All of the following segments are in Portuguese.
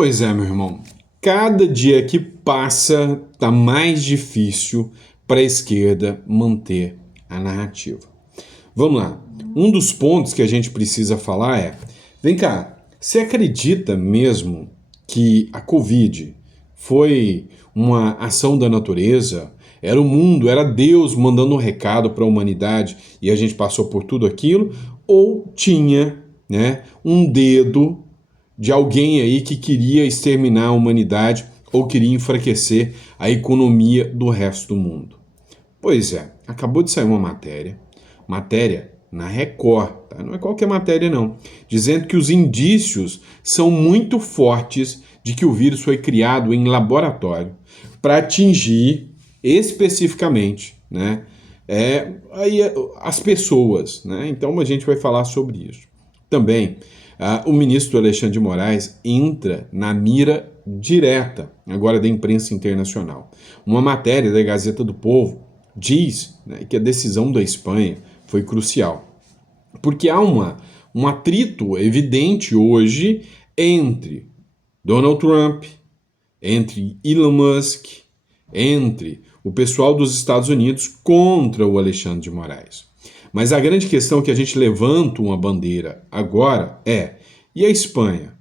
Pois é, meu irmão. Cada dia que passa tá mais difícil para a esquerda manter a narrativa. Vamos lá. Um dos pontos que a gente precisa falar é: vem cá, você acredita mesmo que a Covid foi uma ação da natureza? Era o mundo, era Deus mandando um recado para a humanidade e a gente passou por tudo aquilo? Ou tinha, né, um dedo de alguém aí que queria exterminar a humanidade ou queria enfraquecer a economia do resto do mundo? Pois é, acabou de sair uma matéria na Record, tá? Não é qualquer matéria não, dizendo que os indícios são muito fortes de que o vírus foi criado em laboratório para atingir especificamente, né, aí as pessoas, né? Então a gente vai falar sobre isso. Também, o ministro Alexandre de Moraes entra na mira direta agora da imprensa internacional. Uma matéria da Gazeta do Povo diz, né, que a decisão da Espanha foi crucial, porque há um atrito evidente hoje entre Donald Trump, entre Elon Musk, entre o pessoal dos Estados Unidos contra o Alexandre de Moraes. Mas a grande questão que a gente levanta uma bandeira agora é: e a Espanha?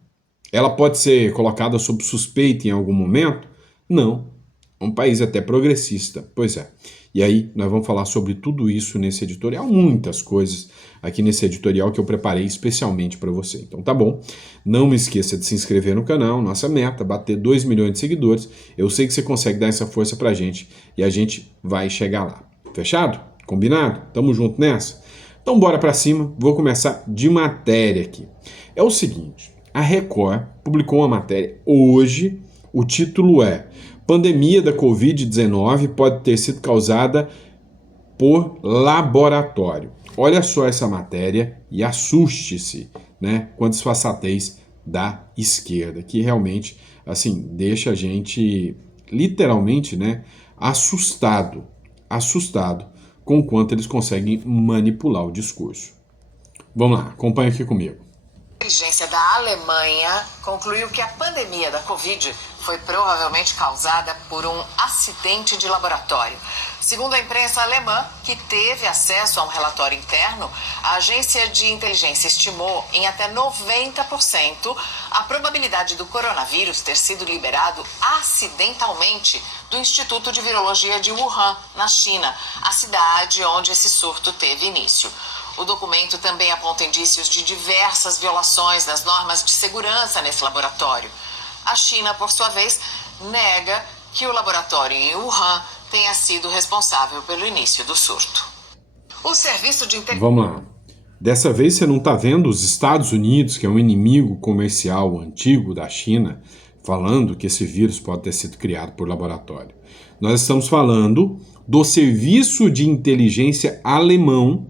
Ela pode ser colocada sob suspeita em algum momento? Não. É um país até progressista. Pois é. E aí nós vamos falar sobre tudo isso nesse editorial, muitas coisas aqui nesse editorial que eu preparei especialmente para você. Então tá bom, não me esqueça de se inscrever no canal, nossa meta, bater 2 milhões de seguidores. Eu sei que você consegue dar essa força pra gente e a gente vai chegar lá. Fechado? Combinado? Tamo junto nessa? Então bora pra cima, vou começar de matéria aqui. É o seguinte, a Record publicou uma matéria hoje, o título é: Pandemia da Covid-19 pode ter sido causada por laboratório. Olha só essa matéria e assuste-se, né, com a disfarçatez da esquerda, que realmente, assim, deixa a gente literalmente, né, assustado com o quanto eles conseguem manipular o discurso. Vamos lá, acompanha aqui comigo. A inteligência da Alemanha concluiu que a pandemia da Covid foi provavelmente causada por um acidente de laboratório. Segundo a imprensa alemã, que teve acesso a um relatório interno, a agência de inteligência estimou em até 90% a probabilidade do coronavírus ter sido liberado acidentalmente do Instituto de Virologia de Wuhan, na China, a cidade onde esse surto teve início. O documento também aponta indícios de diversas violações das normas de segurança nesse laboratório. A China, por sua vez, nega que o laboratório em Wuhan tenha sido responsável pelo início do surto. O serviço de Vamos lá. Dessa vez você não está vendo os Estados Unidos, que é um inimigo comercial antigo da China, falando que esse vírus pode ter sido criado por laboratório. Nós estamos falando do serviço de inteligência alemão,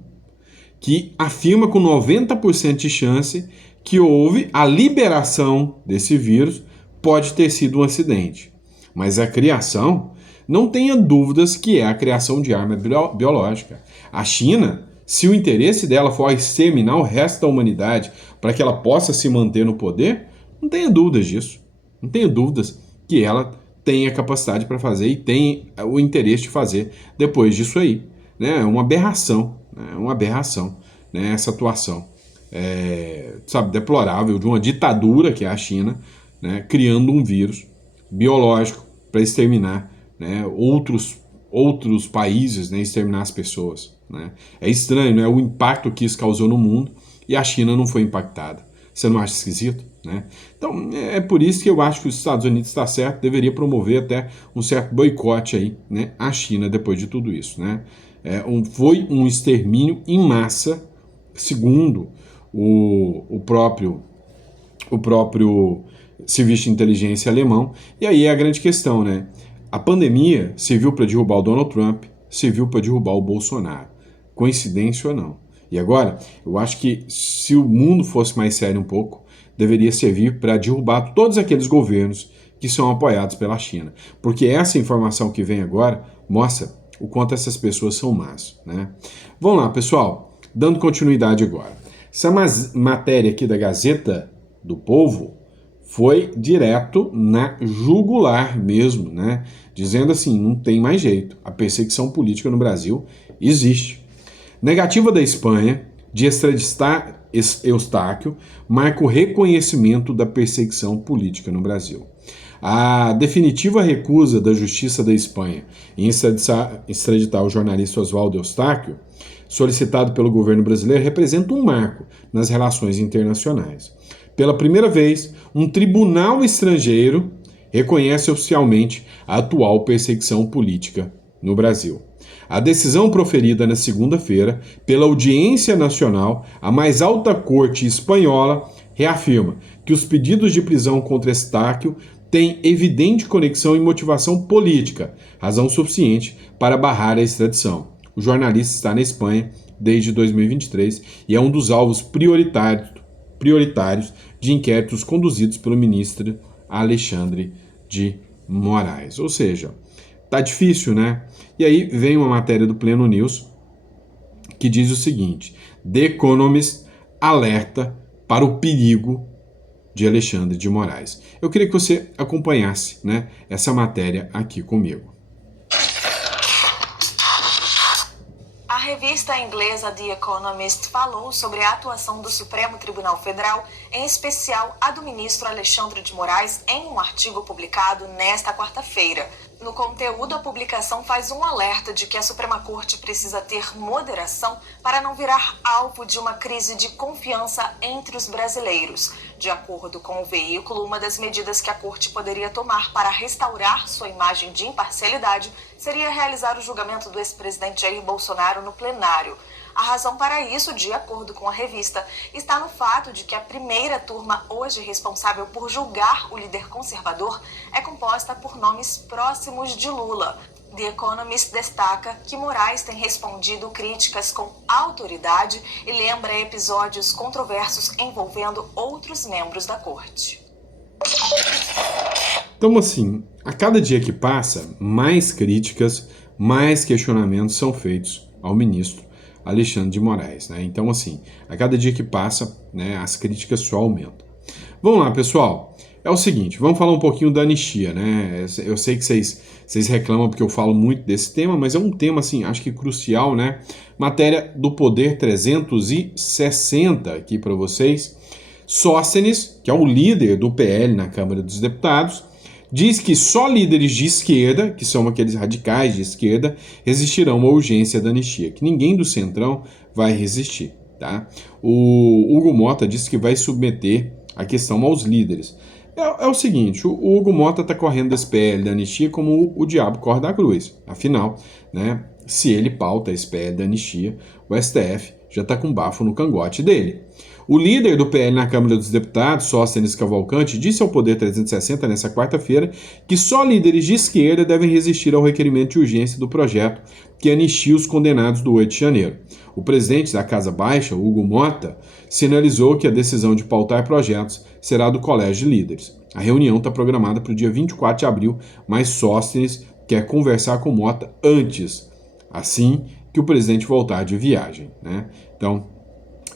que afirma com 90% de chance que houve a liberação desse vírus, pode ter sido um acidente. Mas a criação, não tenha dúvidas que é a criação de arma biológica. A China, se o interesse dela for exterminar o resto da humanidade para que ela possa se manter no poder, não tenha dúvidas disso. Não tenha dúvidas que ela tem a capacidade para fazer e tem o interesse de fazer depois disso aí. É uma aberração. É uma aberração, né, essa atuação, deplorável de uma ditadura que é a China, né, criando um vírus biológico para exterminar, né, outros países, né, exterminar as pessoas. Né. É estranho, né, o impacto que isso causou no mundo e a China não foi impactada. Você não acha esquisito? Né? Então é por isso que eu acho que os Estados Unidos está certo, deveria promover até um certo boicote aí, né, à China depois de tudo isso. Né? Foi um extermínio em massa, segundo o próprio serviço de inteligência alemão. E aí é a grande questão, né? A pandemia serviu para derrubar o Donald Trump, serviu para derrubar o Bolsonaro. Coincidência ou não? E agora, eu acho que se o mundo fosse mais sério um pouco, deveria servir para derrubar todos aqueles governos que são apoiados pela China. Porque essa informação que vem agora mostra o quanto essas pessoas são más. Né? Vamos lá, pessoal, dando continuidade agora. Essa matéria aqui da Gazeta do Povo foi direto na jugular mesmo, né? Dizendo assim, não tem mais jeito, a perseguição política no Brasil existe. Negativa da Espanha de extraditar Eustáquio marca o reconhecimento da perseguição política no Brasil. A definitiva recusa da Justiça da Espanha em extraditar o jornalista Oswaldo Eustáquio, solicitado pelo governo brasileiro, representa um marco nas relações internacionais. Pela primeira vez, um tribunal estrangeiro reconhece oficialmente a atual perseguição política no Brasil. A decisão proferida na segunda-feira pela Audiência Nacional, a mais alta corte espanhola, reafirma que os pedidos de prisão contra Eustáquio têm evidente conexão e motivação política, razão suficiente para barrar a extradição. O jornalista está na Espanha desde 2023 e é um dos alvos prioritários de inquéritos conduzidos pelo ministro Alexandre de Moraes. Ou seja, tá difícil, né? E aí vem uma matéria do Pleno News que diz o seguinte: The Economist alerta para o perigo de Alexandre de Moraes. Eu queria que você acompanhasse, né, essa matéria aqui comigo. A revista inglesa The Economist falou sobre a atuação do Supremo Tribunal Federal, em especial a do ministro Alexandre de Moraes, em um artigo publicado nesta quarta-feira. No conteúdo, a publicação faz um alerta de que a Suprema Corte precisa ter moderação para não virar alvo de uma crise de confiança entre os brasileiros. De acordo com o veículo, uma das medidas que a Corte poderia tomar para restaurar sua imagem de imparcialidade seria realizar o julgamento do ex-presidente Jair Bolsonaro no plenário. A razão para isso, de acordo com a revista, está no fato de que a primeira turma hoje responsável por julgar o líder conservador é composta por nomes próximos de Lula. The Economist destaca que Moraes tem respondido críticas com autoridade e lembra episódios controversos envolvendo outros membros da corte. Então, assim, a cada dia que passa, mais críticas, mais questionamentos são feitos ao ministro Alexandre de Moraes, né? Então, assim, a cada dia que passa, né, as críticas só aumentam. Vamos lá, pessoal. É o seguinte, vamos falar um pouquinho da anistia, né? Eu sei que vocês reclamam porque eu falo muito desse tema, mas é um tema, assim, acho que crucial, né? Matéria do Poder 360 aqui para vocês. Sóstenes, que é o líder do PL na Câmara dos Deputados, diz que só líderes de esquerda, que são aqueles radicais de esquerda, resistirão à urgência da anistia, que ninguém do Centrão vai resistir, tá? O Hugo Mota disse que vai submeter a questão aos líderes. É o seguinte, o Hugo Mota está correndo esse PL da anistia como o diabo corre da cruz. Afinal, né, se ele pauta esse PL da anistia, o STF já está com bafo no cangote dele. O líder do PL na Câmara dos Deputados, Sóstenes Cavalcante, disse ao Poder 360 nesta quarta-feira que só líderes de esquerda devem resistir ao requerimento de urgência do projeto que anistia os condenados do 8 de janeiro. O presidente da Casa Baixa, Hugo Mota, sinalizou que a decisão de pautar projetos será do Colégio de Líderes. A reunião está programada para o dia 24 de abril, mas Sóstenes quer conversar com Mota antes, assim que o presidente voltar de viagem, né? Então,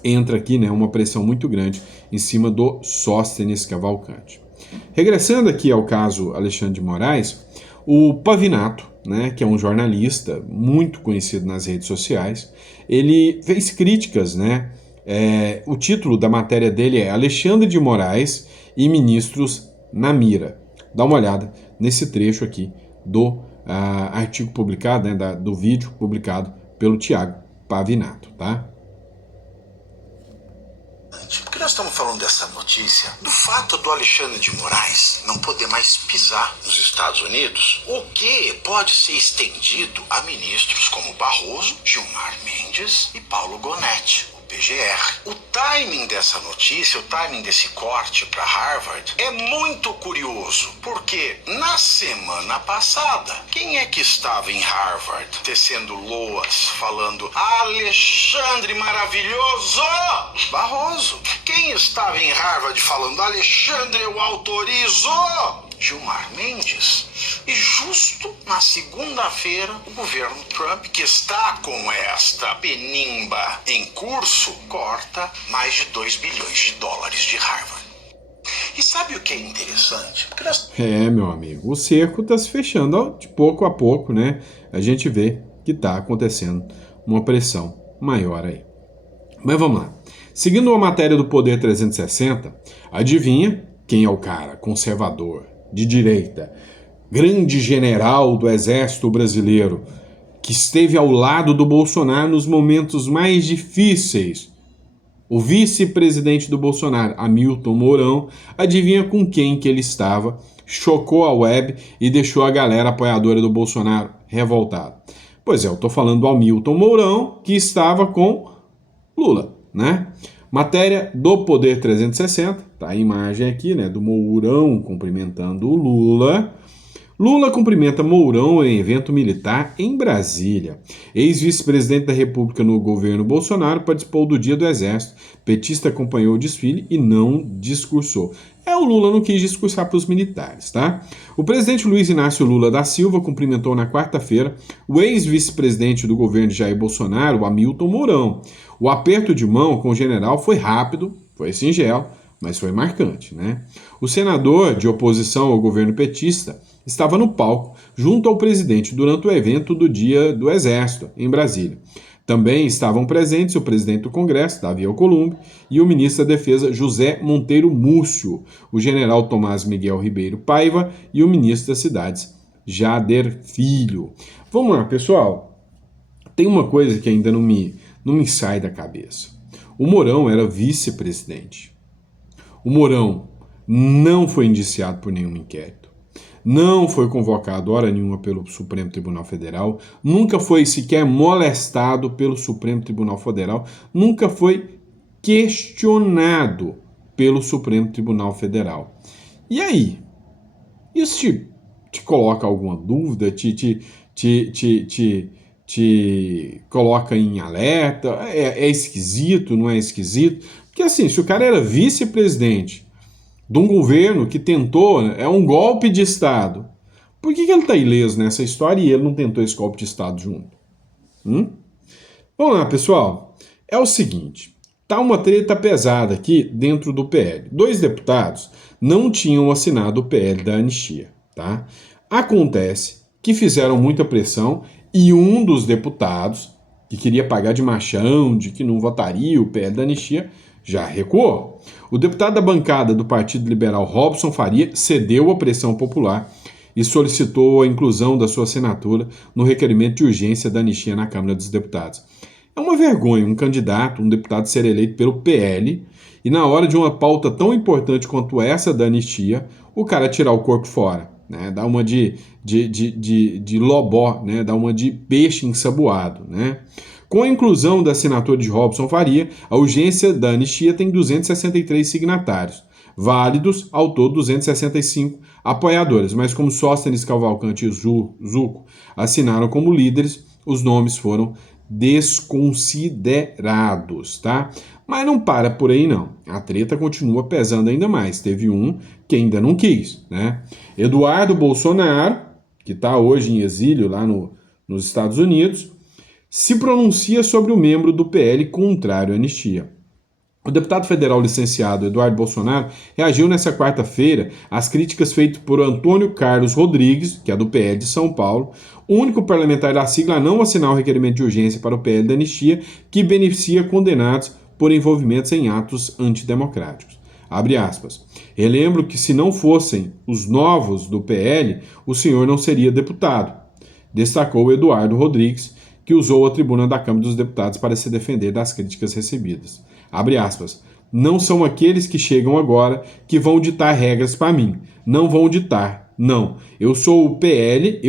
entra aqui, né, uma pressão muito grande em cima do Sóstenes Cavalcante. Regressando aqui ao caso Alexandre de Moraes, o Pavinato, né, que é um jornalista muito conhecido nas redes sociais, ele fez críticas, né? O título da matéria dele é Alexandre de Moraes e Ministros na Mira. Dá uma olhada nesse trecho aqui do artigo publicado, né, do vídeo publicado pelo Tiago Pavinato, tá? Porque nós estamos falando dessa notícia, do fato do Alexandre de Moraes não poder mais pisar nos Estados Unidos, o que pode ser estendido a ministros como Barroso, Gilmar Mendes e Paulo Gonetti, o PGR. O timing dessa notícia, o timing desse corte para Harvard é muito curioso, porque na semana passada, quem é que estava em Harvard tecendo loas, falando Alexandre maravilhoso? Barroso. Quem estava em Harvard falando Alexandre eu autorizo? Gilmar Mendes. E justo na segunda-feira, o governo Trump, que está com esta penimba em curso, corta mais de 2 bilhões de dólares de Harvard. E sabe o que é interessante? Porque nós... Meu amigo, o cerco está se fechando de pouco a pouco, né? A gente vê que está acontecendo uma pressão maior aí. Mas vamos lá. Seguindo a matéria do Poder 360, adivinha quem é o cara conservador, de direita, grande general do Exército Brasileiro, que esteve ao lado do Bolsonaro nos momentos mais difíceis? O vice-presidente do Bolsonaro, Hamilton Mourão, adivinha com quem que ele estava, chocou a web e deixou a galera apoiadora do Bolsonaro revoltada. Pois é, eu tô falando do Hamilton Mourão, que estava com Lula, né? Matéria do Poder 360, tá a imagem aqui, né, do Mourão cumprimentando o Lula. Lula cumprimenta Mourão em evento militar em Brasília. Ex-vice-presidente da República no governo Bolsonaro participou do Dia do Exército. Petista acompanhou o desfile e não discursou. O Lula não quis discursar para os militares, tá? O presidente Luiz Inácio Lula da Silva cumprimentou na quarta-feira o ex-vice-presidente do governo de Jair Bolsonaro, Hamilton Mourão. O aperto de mão com o general foi rápido, foi singelo, mas foi marcante, né? O senador de oposição ao governo petista estava no palco, junto ao presidente, durante o evento do Dia do Exército, em Brasília. Também estavam presentes o presidente do Congresso, Davi Alcolumbre, e o ministro da Defesa, José Monteiro Múcio, o general Tomás Miguel Ribeiro Paiva e o ministro das Cidades, Jader Filho. Vamos lá, pessoal. Tem uma coisa que ainda não me sai da cabeça. O Mourão era vice-presidente. O Mourão não foi indiciado por nenhum inquérito. Não foi convocado hora nenhuma pelo Supremo Tribunal Federal, nunca foi sequer molestado pelo Supremo Tribunal Federal, nunca foi questionado pelo Supremo Tribunal Federal. E aí? Isso te coloca alguma dúvida? Te coloca em alerta? É esquisito, não é esquisito? Porque assim, se o cara era vice-presidente de um governo que tentou, um golpe de Estado, por que ele está ileso nessa história e ele não tentou esse golpe de Estado junto? Vamos lá, pessoal. É o seguinte, tá uma treta pesada aqui dentro do PL. 2 deputados não tinham assinado o PL da anistia, tá? Acontece que fizeram muita pressão e um dos deputados, que queria pagar de machão, de que não votaria o PL da anistia, já recuou. O deputado da bancada do Partido Liberal, Robson Faria, cedeu à pressão popular e solicitou a inclusão da sua assinatura no requerimento de urgência da anistia na Câmara dos Deputados. É uma vergonha um candidato, um deputado ser eleito pelo PL e na hora de uma pauta tão importante quanto essa da anistia, o cara tirar o corpo fora, né? Dar uma de lobó, né? Dar uma de peixe ensaboado, né? Com a inclusão da assinatura de Robson Faria, a urgência da anistia tem 263 signatários, válidos ao todo 265 apoiadores, mas como Sóstenes Cavalcante e Zucco assinaram como líderes, os nomes foram desconsiderados, tá? Mas não para por aí não, a treta continua pesando ainda mais, teve um que ainda não quis, né? Eduardo Bolsonaro, que está hoje em exílio lá nos Estados Unidos, se pronuncia sobre o membro do PL contrário à anistia. O deputado federal licenciado Eduardo Bolsonaro reagiu nesta quarta-feira às críticas feitas por Antônio Carlos Rodrigues, que é do PL de São Paulo, o único parlamentar da sigla a não assinar o requerimento de urgência para o PL da anistia, que beneficia condenados por envolvimentos em atos antidemocráticos. Abre aspas. Relembro que se não fossem os novos do PL, o senhor não seria deputado, destacou Eduardo Rodrigues, que usou a tribuna da Câmara dos Deputados para se defender das críticas recebidas. Abre aspas. Não são aqueles que chegam agora que vão ditar regras para mim. Não vão ditar. Não. Eu sou o PL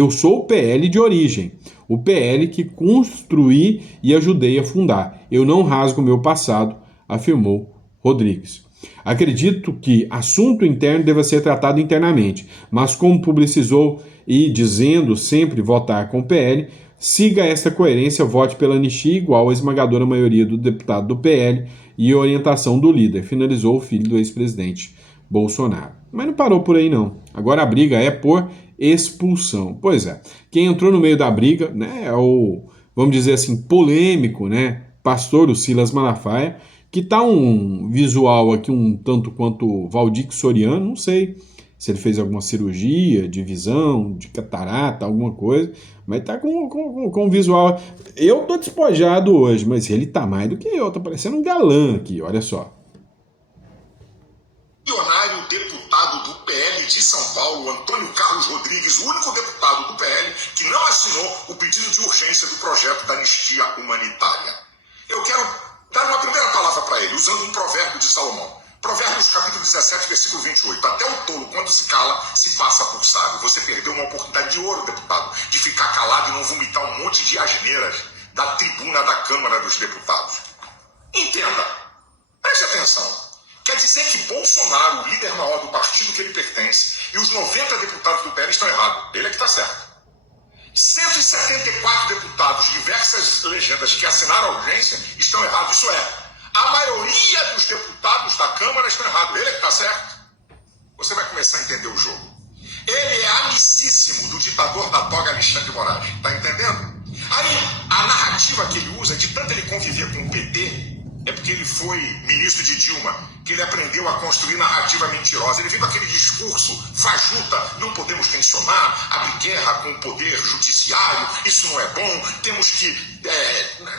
de origem. O PL que construí e ajudei a fundar. Eu não rasgo meu passado, afirmou Rodrigues. Acredito que assunto interno deva ser tratado internamente, mas como publicizou e dizendo sempre votar com o PL, siga esta coerência, vote pela anistia igual à esmagadora maioria do deputado do PL e orientação do líder, finalizou o filho do ex-presidente Bolsonaro. Mas não parou por aí não. Agora a briga é por expulsão. Pois é, quem entrou no meio da briga, né, é o, vamos dizer assim, polêmico, né, pastor o Silas Malafaia, que tá um visual aqui um tanto quanto Valdir Soriano, não sei se ele fez alguma cirurgia de visão, de catarata, alguma coisa, mas tá com visual. Eu tô despojado hoje, mas ele tá mais do que eu, tá parecendo um galã aqui, olha só. Milionário deputado do PL de São Paulo, Antônio Carlos Rodrigues, o único deputado do PL que não assinou o pedido de urgência do projeto da anistia humanitária. Eu quero dar uma primeira palavra para ele, usando um provérbio de Salomão. Provérbios capítulo 17, versículo 28. Até o tolo, quando se cala, se passa por sábio. Você perdeu uma oportunidade de ouro, deputado, de ficar calado e não vomitar um monte de asneiras da tribuna da Câmara dos Deputados. Entenda, preste atenção. Quer dizer que Bolsonaro, o líder maior do partido que ele pertence, e os 90 deputados do PL estão errados. Ele é que está certo. 174 deputados de diversas legendas que assinaram a urgência estão errados. Isso é, a maioria dos deputados da Câmara estão errados. Ele é que está certo. Você vai começar a entender o jogo. Ele é amicíssimo do ditador da toga Alexandre de Moraes. Está entendendo? Aí, a narrativa que ele usa, de tanto ele conviver com o PT, é porque ele foi ministro de Dilma, que ele aprendeu a construir narrativa mentirosa. Ele viu aquele discurso fajuta, não podemos tensionar, abrir guerra com o poder judiciário, isso não é bom, temos que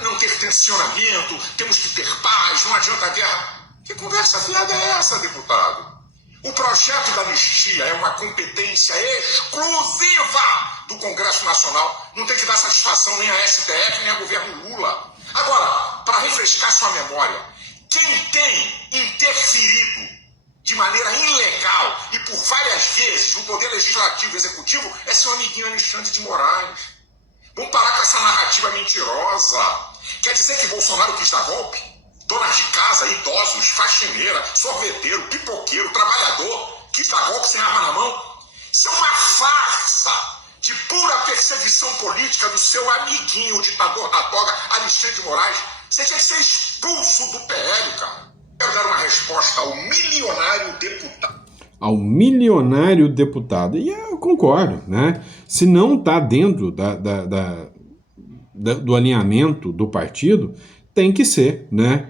não ter tensionamento, temos que ter paz, não adianta a guerra. Que conversa fiada é essa, deputado? O projeto da anistia é uma competência exclusiva do Congresso Nacional. Não tem que dar satisfação nem a STF, nem ao governo Lula. Agora, para refrescar sua memória, quem tem interferido de maneira ilegal e por várias vezes no Poder Legislativo e Executivo é seu amiguinho Alexandre de Moraes. Vamos parar com essa narrativa mentirosa. Quer dizer que Bolsonaro quis dar golpe? Donas de casa, idosos, faxineira, sorveteiro, pipoqueiro, trabalhador, quis dar golpe sem arma na mão? Isso é uma farsa de pura perseguição política do seu amiguinho, o ditador da toga, Alexandre de Moraes. Você tinha que ser expulso do PL, cara. Quero dar uma resposta ao milionário deputado. Ao milionário deputado. E eu concordo, né? Se não está dentro do alinhamento do partido, tem que ser, né?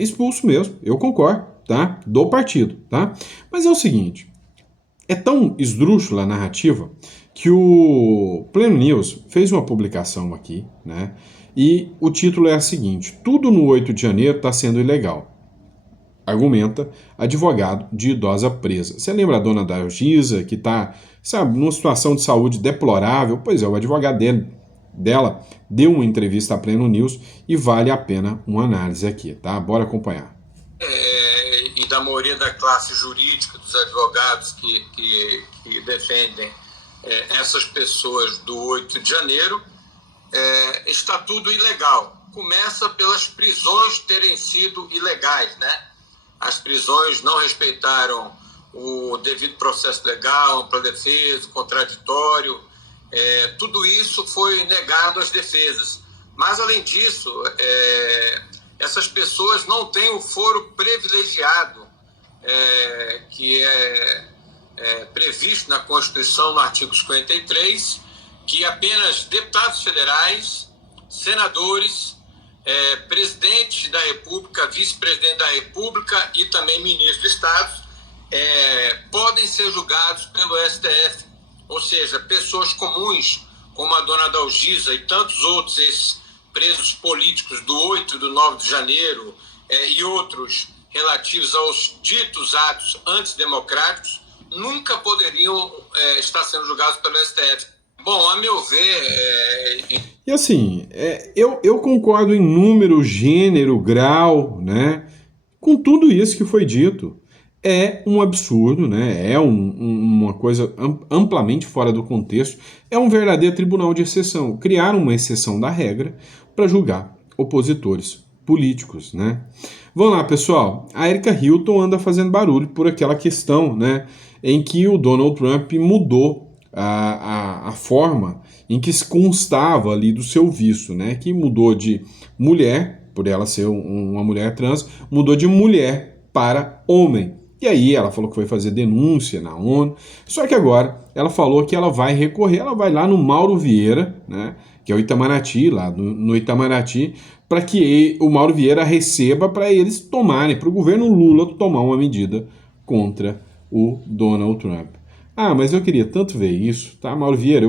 Expulso mesmo. Eu concordo, tá? Do partido, tá? Mas é o seguinte, é tão esdrúxula a narrativa que o Pleno News fez uma publicação aqui, né? E o título é o seguinte: tudo no 8 de janeiro está sendo ilegal, argumenta advogado de idosa presa. Você lembra a dona Dalgisa, que está, sabe, numa situação de saúde deplorável? Pois é, o advogado dela deu uma entrevista à Pleno News e vale a pena uma análise aqui, tá? Bora acompanhar. E da maioria da classe jurídica, dos advogados que defendem essas pessoas do 8 de janeiro, está tudo ilegal. Começa pelas prisões terem sido ilegais, né? As prisões não respeitaram o devido processo legal, ampla defesa, contraditório, tudo isso foi negado às defesas. Mas, além disso, essas pessoas não têm o foro privilegiado que é previsto na Constituição, no artigo 53, que apenas deputados federais, senadores, presidente da República, vice-presidente da República e também ministros de Estado podem ser julgados pelo STF. Ou seja, pessoas comuns, como a dona Dalgisa e tantos outros presos políticos do 8 e do 9 de janeiro e outros relativos aos ditos atos antidemocráticos, nunca poderiam estar sendo julgados pelo STF. Bom, a meu ver... E assim, eu concordo em número, gênero, grau, né, com tudo isso que foi dito. É um absurdo, né? É uma coisa amplamente fora do contexto. É um verdadeiro tribunal de exceção. Criaram uma exceção da regra para julgar opositores políticos, né? Vamos lá, pessoal. A Erika Hilton anda fazendo barulho por aquela questão, né, em que o Donald Trump mudou a forma em que se constava ali do seu visto, né? Que mudou de mulher, por ela ser uma mulher trans, mudou de mulher para homem. E aí ela falou que foi fazer denúncia na ONU, só que agora ela falou que ela vai recorrer, ela vai lá no Mauro Vieira, né, que é o Itamaraty, lá no Itamaraty, para que o Mauro Vieira receba para eles tomarem, para o governo Lula tomar uma medida contra o Donald Trump. Ah, mas eu queria tanto ver isso, tá, Mauro Vieira?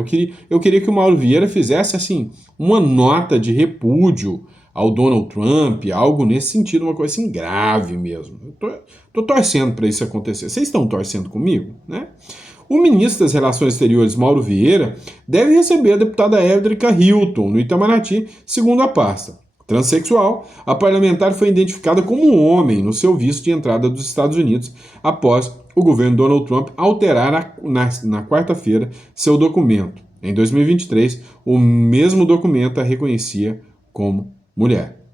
Eu queria que o Mauro Vieira fizesse, assim, uma nota de repúdio ao Donald Trump, algo nesse sentido, uma coisa assim grave mesmo. Eu tô torcendo para isso acontecer. Vocês estão torcendo comigo, né? O ministro das Relações Exteriores, Mauro Vieira, deve receber a deputada Érica Hilton, no Itamaraty, segundo a pasta. Transsexual, a parlamentar foi identificada como um homem no seu visto de entrada dos Estados Unidos após o governo Donald Trump alterar na quarta-feira seu documento. Em 2023, o mesmo documento a reconhecia como mulher.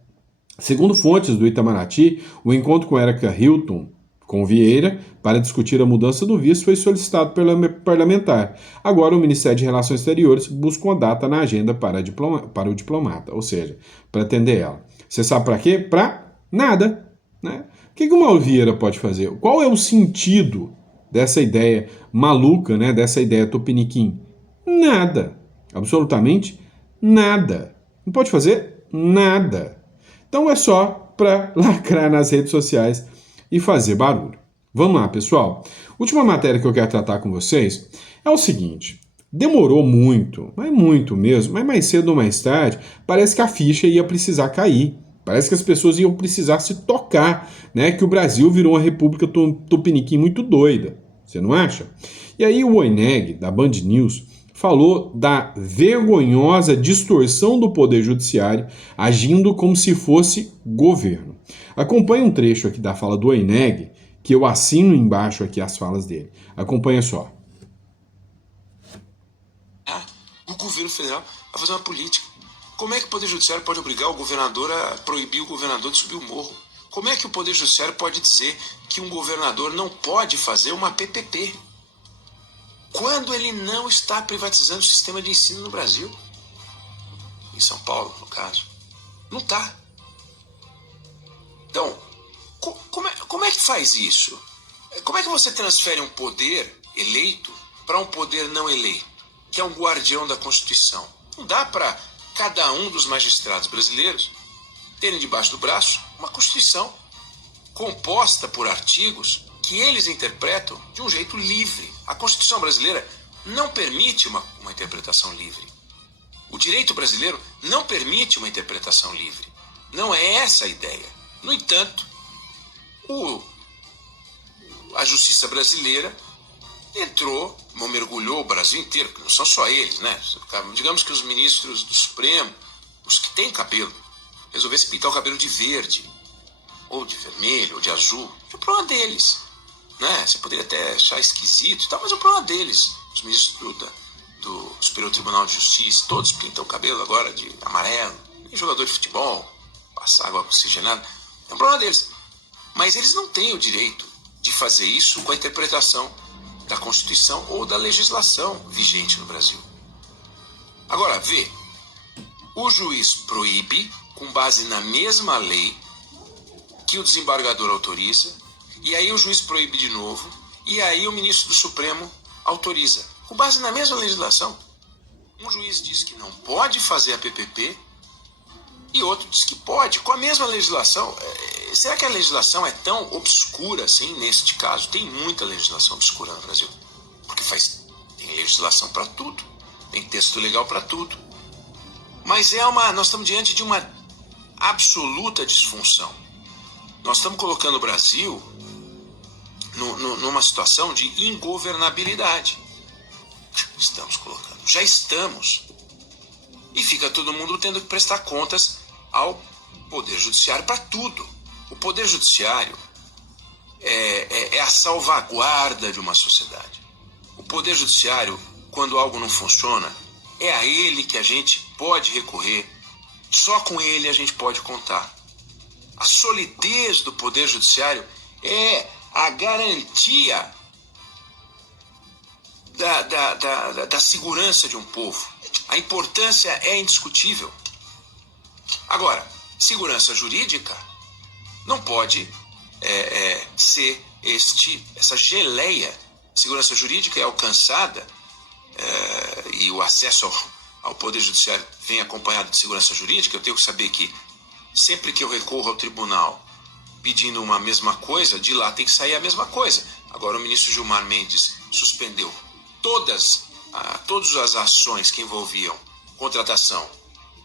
Segundo fontes do Itamaraty, o encontro com Érica Hilton com Vieira para discutir a mudança do visto foi solicitado pela parlamentar. Agora o Ministério de Relações Exteriores busca uma data na agenda para o diplomata, ou seja, para atender ela. Você sabe para quê? Para nada, né? O que o Mauro Vieira pode fazer? Qual é o sentido dessa ideia maluca, né? Dessa ideia tupiniquim? Nada. Absolutamente nada. Não pode fazer nada. Então é só para lacrar nas redes sociais e fazer barulho. Vamos lá, pessoal. Última matéria que eu quero tratar com vocês é o seguinte. Demorou muito, mas muito mesmo, mas mais cedo ou mais tarde, parece que a ficha ia precisar cair. Parece que as pessoas iam precisar se tocar, né? Que o Brasil virou uma república tupiniquim muito doida. Você não acha? E aí o Oineg, da Band News, falou da vergonhosa distorção do Poder Judiciário agindo como se fosse governo. Acompanhe um trecho aqui da fala do Oineg, que eu assino embaixo aqui as falas dele. Acompanha só. O governo federal vai fazer uma política. Como é que o Poder Judiciário pode obrigar o governador a proibir o governador de subir o morro? Como é que o Poder Judiciário pode dizer que um governador não pode fazer uma PPP? Quando ele não está privatizando o sistema de ensino no Brasil? Em São Paulo, no caso. Não está. Então, como é que faz isso? Como é que você transfere um poder eleito para um poder não eleito, que é um guardião da Constituição? Não dá para cada um dos magistrados brasileiros terem debaixo do braço uma Constituição composta por artigos que eles interpretam de um jeito livre. A Constituição brasileira não permite uma interpretação livre. O direito brasileiro não permite uma interpretação livre. Não é essa a ideia. No entanto, a justiça brasileira mergulhou o Brasil inteiro, porque não são só eles, né? Digamos que os ministros do Supremo, os que têm cabelo, resolvessem pintar o cabelo de verde, ou de vermelho, ou de azul, é o problema deles. Né? Você poderia até achar esquisito e tal, mas é o problema deles. Os ministros do Superior Tribunal de Justiça, todos pintam o cabelo agora de amarelo, e jogador de futebol, passar água oxigenada, é um problema deles. Mas eles não têm o direito de fazer isso com a interpretação da Constituição ou da legislação vigente no Brasil. Agora, vê, o juiz proíbe, com base na mesma lei que o desembargador autoriza, e aí o juiz proíbe de novo, e aí o ministro do Supremo autoriza. Com base na mesma legislação, um juiz diz que não pode fazer a PPP e outro diz que pode, com a mesma legislação. Será que a legislação é tão obscura assim neste caso? Tem muita legislação obscura no Brasil, porque tem legislação para tudo, tem texto legal para tudo. Mas nós estamos diante de uma absoluta disfunção. Nós estamos colocando o Brasil numa situação de ingovernabilidade. Já estamos. E fica todo mundo tendo que prestar contas ao Poder Judiciário para tudo. O Poder Judiciário é a salvaguarda de uma sociedade. O Poder Judiciário, quando algo não funciona, é a ele que a gente pode recorrer. Só com ele a gente pode contar. A solidez do Poder Judiciário é a garantia da segurança de um povo. A importância é indiscutível. Agora, segurança jurídica não pode ser essa geleia. Segurança jurídica é alcançada e o acesso ao Poder Judiciário vem acompanhado de segurança jurídica. Eu tenho que saber que sempre que eu recorro ao tribunal pedindo uma mesma coisa, de lá tem que sair a mesma coisa. Agora o ministro Gilmar Mendes suspendeu todas as ações que envolviam contratação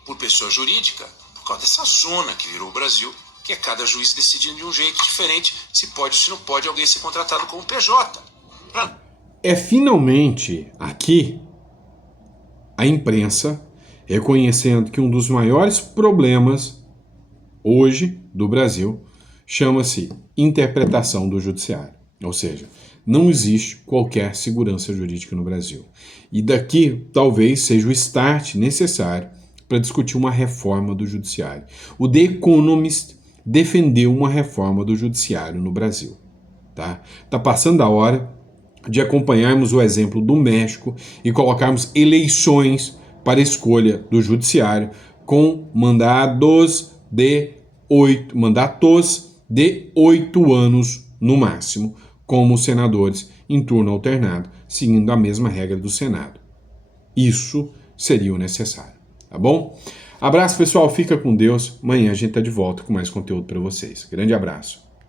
por pessoa jurídica por causa dessa zona que virou o Brasil, que é cada juiz decidindo de um jeito diferente se pode ou se não pode alguém ser contratado como PJ. É finalmente aqui a imprensa reconhecendo que um dos maiores problemas hoje do Brasil chama-se interpretação do judiciário. Ou seja, não existe qualquer segurança jurídica no Brasil. E daqui talvez seja o start necessário para discutir uma reforma do judiciário. O The Economist defendeu uma reforma do judiciário no Brasil. Tá passando a hora de acompanharmos o exemplo do México e colocarmos eleições para escolha do judiciário com mandatos de 8 anos no máximo, como os senadores em turno alternado, seguindo a mesma regra do Senado. Isso seria o necessário, tá bom? Abraço, pessoal, fica com Deus. Amanhã a gente tá de volta com mais conteúdo para vocês. Grande abraço.